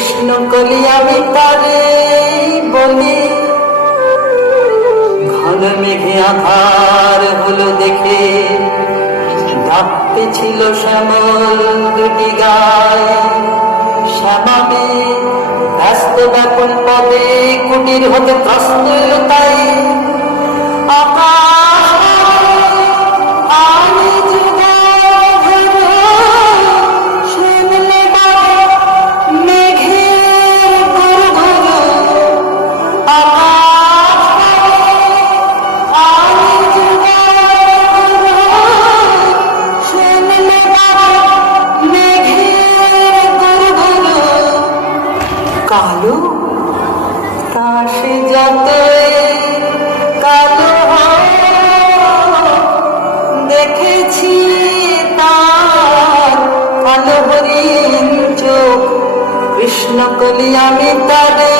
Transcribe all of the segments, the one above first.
কৃষ্ণ কলি আমি তারে বলি। ঘন মেঘে আধার হলো দেখে, ডাকতে ছিল শ্যামল দুটি গায়। শ্যামাবে ব্যস্ত ব্যাকুল পদে কুটির হতে ত্রস্ত এলো তাই। কালো কাশে যাতে কালো দেখেছি তার কালো হরিণ চোখ। কৃষ্ণ কলি আমি তারে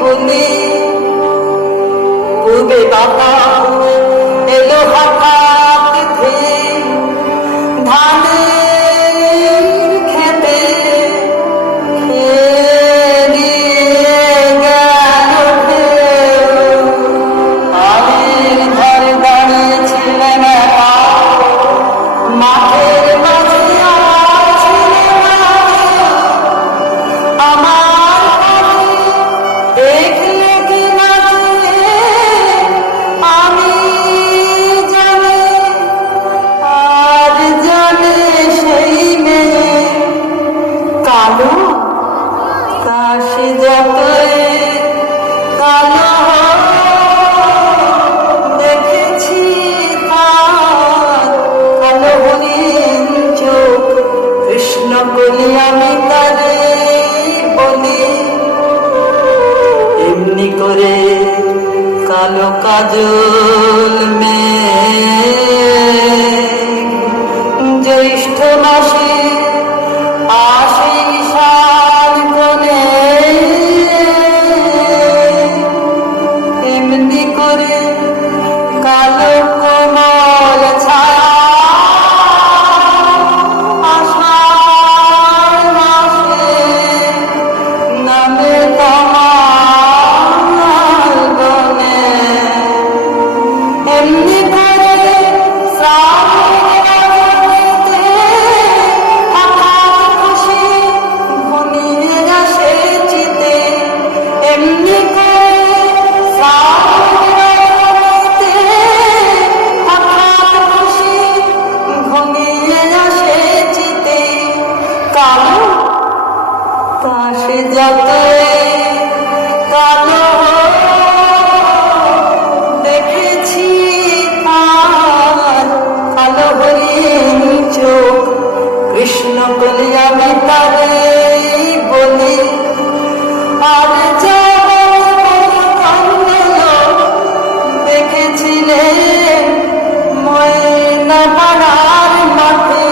বলি। পূবে বাতাস এলো হঠাৎ ধেয়ে, ধানের খেতে কাশে যতই কালো দেখেছি তার কালো হরিণ চোখ। কৃষ্ণ বলি আমি তারে বলি। এমনি করে কালো কাজল মেঘ জ্যৈষ্ঠ মাসে আসে ঈশান কোণে। এমনি করে কালো কোমল ছায়া আষাঢ় মাসে নামে তোমার বনে। এমনি করে কাশে যতই কালো দেখেছি তার কালো হরিণ চোখ। কৃষ্ণ বলি আমি তারে বলি। আর দেখেছিলেন ময়না পাড়ার মাঠে,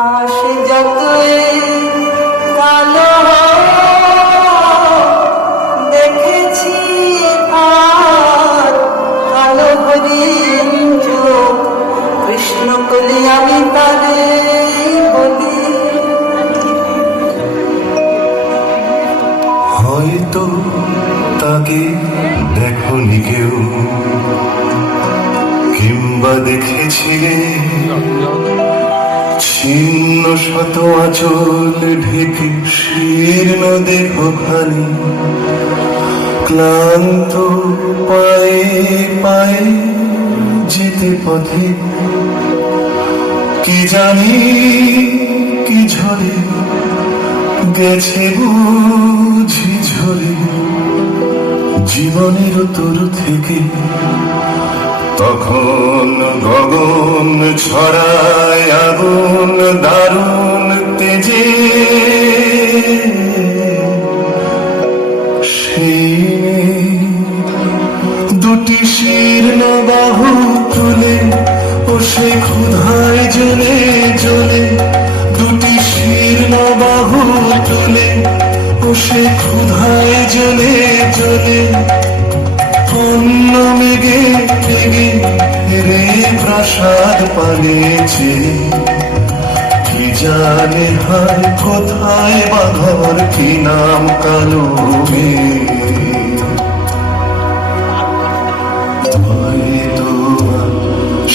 আসে যতই কালো দেখেছি তার কালো হরিণ চোখ। কৃষ্ণ কলি আমি তারে বলি। হয়তো তাকে দেখনি কেউ, কিংবা দেখেছিলে ছিন্ন শত আঁচল ঢেকে শীর্ণ দেহখানি। ক্লান্ত পায়ে পায়ে যেতে পথে কি জানি কি ঝরে গেছে বুঝি ঝরে জীবনের তরু থেকে। তখন গগন ছড়ায় আগুন দারুণ তেজে সে ক্ষুধায় জ্বলে জ্বলে দুটি শীর্ণ বাহু তুলে, ও সে ক্ষুধায় জ্বলে জ্বলে অন্য মেঘে মেঘে রে প্রাসাদ পালিয়েছে। কি জানে হায় কোথায় বাঘর, কি নাম কালো মেঘ। হয়তো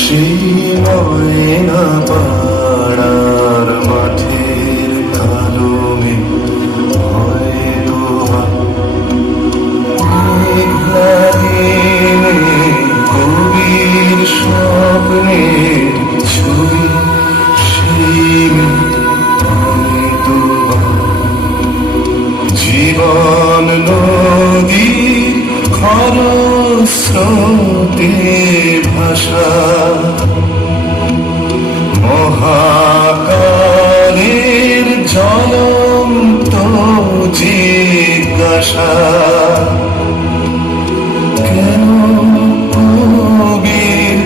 সেই ময়না পাড়ার মাঠের কালো মেঘ, হয়তো মেঘলা দিনে কবির স্বপ্নের ছবি, সেই মেঘ হয়তো জীবন নদীর খরস্রোতে ভাষা, মহাকালের জ্বলন্ত জিজ্ঞাসা। কেন কবির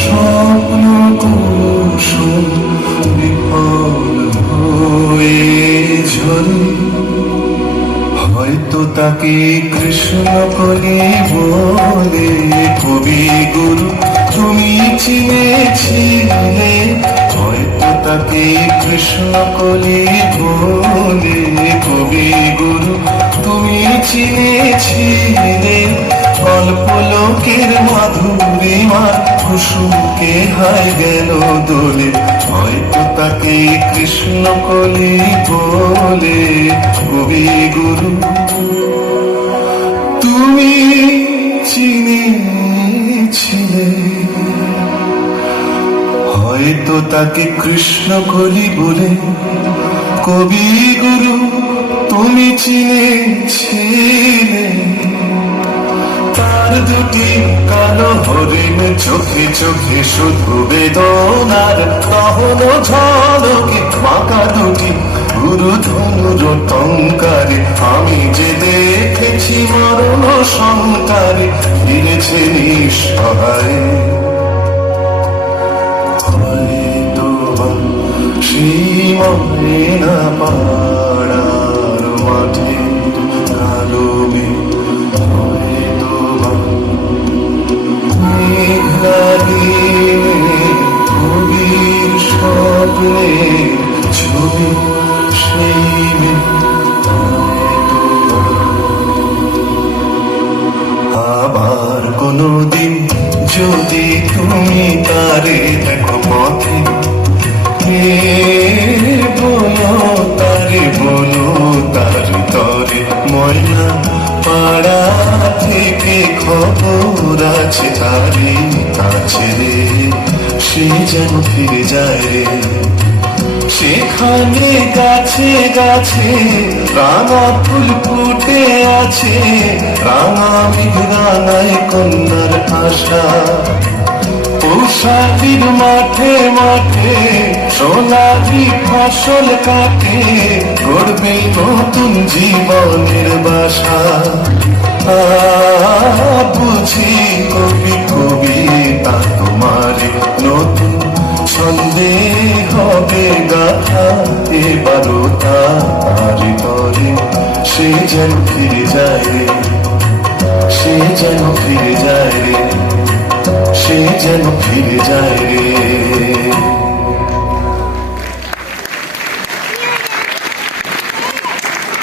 স্বপ্ন কুসুম বিফল হয়ে ঝরে? হয়তো তাকে কৃষ্ণ কলি বলে কবি গুরু তুমি চিনেছিলে। হয়তো তাকে কৃষ্ণ কলি বলে কবি গুরু তুমি চিনেছিলে। অল্প লোকের মাধুরীমার কুসুমকে হায় গেল দোলে। হয়তো তাকে কৃষ্ণ কলি বলে কবি গুরু তুমি চিনেছিলে। হয়তো তাকে কৃষ্ণ কলি বলে কবি গুরু তুমি চিনেছিলে। তার দুটি কালো হরিণ চোখে চোখে শুধু বেদনার দহন ঝলকে বাঁকা দুটি গুরু ধনুর টঙ্কারে। আমি যে দেখেছি মরণ সংকারে ফিরেছে নিঃসহায়। হয়তো সেই ময়না পাড়ার মাঠে কালো মেঘ, হয়তো মেঘলা দিনে কবির স্বপ্নের ছবি, সেই মেঘ হয়তো। আবার কোনদিন যদি তুমি তারে দেখো পথে, বলো তারে বলো তার তরে ময়না পাড়া থেকে খবর আছে তারে কাছে রে। সে যেন ফিরে যায় রে। সেখানে গাছে গাছে রাঙা ফুল ফুটে আছে, রাঙা মেঘ রাঙায় কন্যার আশা। পৌষালির মাঠে মাঠে সোনালি ফসল কাটে, গড়বে নতুন জীবনের বাসা। বুঝি কবি কবিতা তোমারে নতুন ছন্দে হবে গাথা। এবারও তার তরে সে যেন ফিরে যায় রে, সে যেন ফিরে যায় রে, সে যেন ফিরে যায় রে।